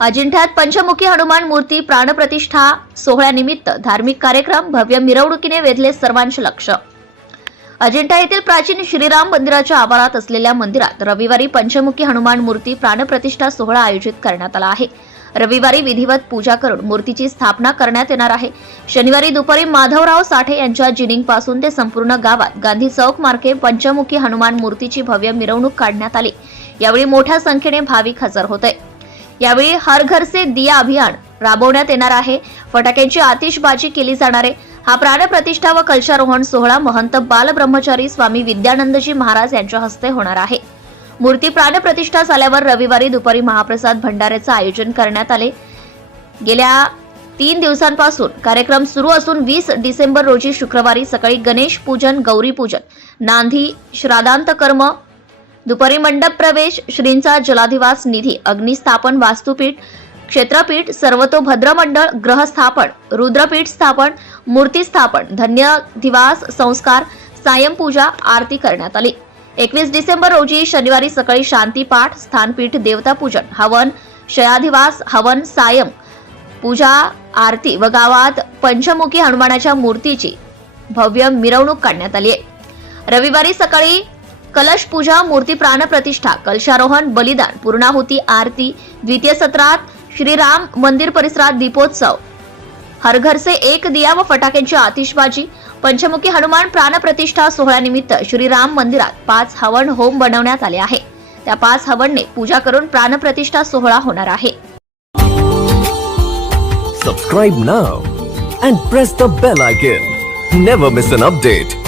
अजिंठ्यात पंचमुखी हनुमान मूर्ती प्राणप्रतिष्ठा सोहळ्यानिमित्त धार्मिक कार्यक्रम भव्य मिरवणुकीने वेधले सर्वांचे लक्ष. अजिंठा येथील प्राचीन श्रीराम मंदिराच्या आवारात असलेल्या मंदिरात रविवारी पंचमुखी हनुमान मूर्ती प्राणप्रतिष्ठा सोहळा आयोजित करण्यात आला आहे. रविवारी विधिवत पूजा करून मूर्तीची स्थापना करण्यात येणार आहे. शनिवारी दुपारी माधवराव साठे यांच्या जिनिंगपासून ते संपूर्ण गावात गांधी चौक मार्गे पंचमुखी हनुमान मूर्तीची भव्य मिरवणूक काढण्यात आली. यावेळी मोठ्या संख्येने भाविक हजर होते. यावेळी हर घर से दिया अभियान राबवण्यात येणार आहे. फटाक्यांची आतिषबाजी केली जाणार आहे. हा प्राणप्रतिष्ठा व कलशारोहण सोहळा महंत बालब्रह्मचारी स्वामी विद्यानंदजी महाराज यांच्या हस्ते होणार आहे. मूर्ती प्राणप्रतिष्ठा झाल्यावर रविवारी दुपारी महाप्रसाद भंडाऱ्याचं आयोजन करण्यात आले. गेल्या तीन दिवसांपासून कार्यक्रम सुरू असून वीस डिसेंबर रोजी शुक्रवारी सकाळी गणेश पूजन गौरी पूजन नांदी श्राद्धांत कर्म दुपारी मंडप प्रवेश श्रींचा जलाधिवास निधी अग्निस्थापन वास्तुपीठ क्षेत्रपीठ सर्वतोभद्र मंडळ ग्रहस्थापन रुद्रपीठ स्थापन मूर्ती स्थापन धन्यदिवास संस्कार सायंपूजा आरती करण्यात आली. एकवीस डिसेंबर रोजी शनिवारी सकाळी शांतीपाठ स्थानपीठ देवतापूजन हवन शयाधिवास हवन सायं पूजा आरती व गावात पंचमुखी हनुमानाच्या मूर्तीची भव्य मिरवणूक काढण्यात आली आहे. रविवारी सकाळी कलश पूजा मूर्ती प्राणप्रतिष्ठा कलशारोहण बलिदान पूर्णाहुती आरती द्वितीय सत्रात श्रीराम मंदिर परिसरात दीपोत्सव. हरघर से एक दिया व फटाक्यांची आतिषबाजी. पंचमुखी हनुमान प्राणप्रतिष्ठा सोहळ्यानिमित्त श्रीराम मंदिरात पाच हवन होम बनवण्यात आले आहे. त्या पाच हवनने पूजा करून प्राणप्रतिष्ठा सोहळा होणार आहे. Subscribe now and press the bell icon never miss an update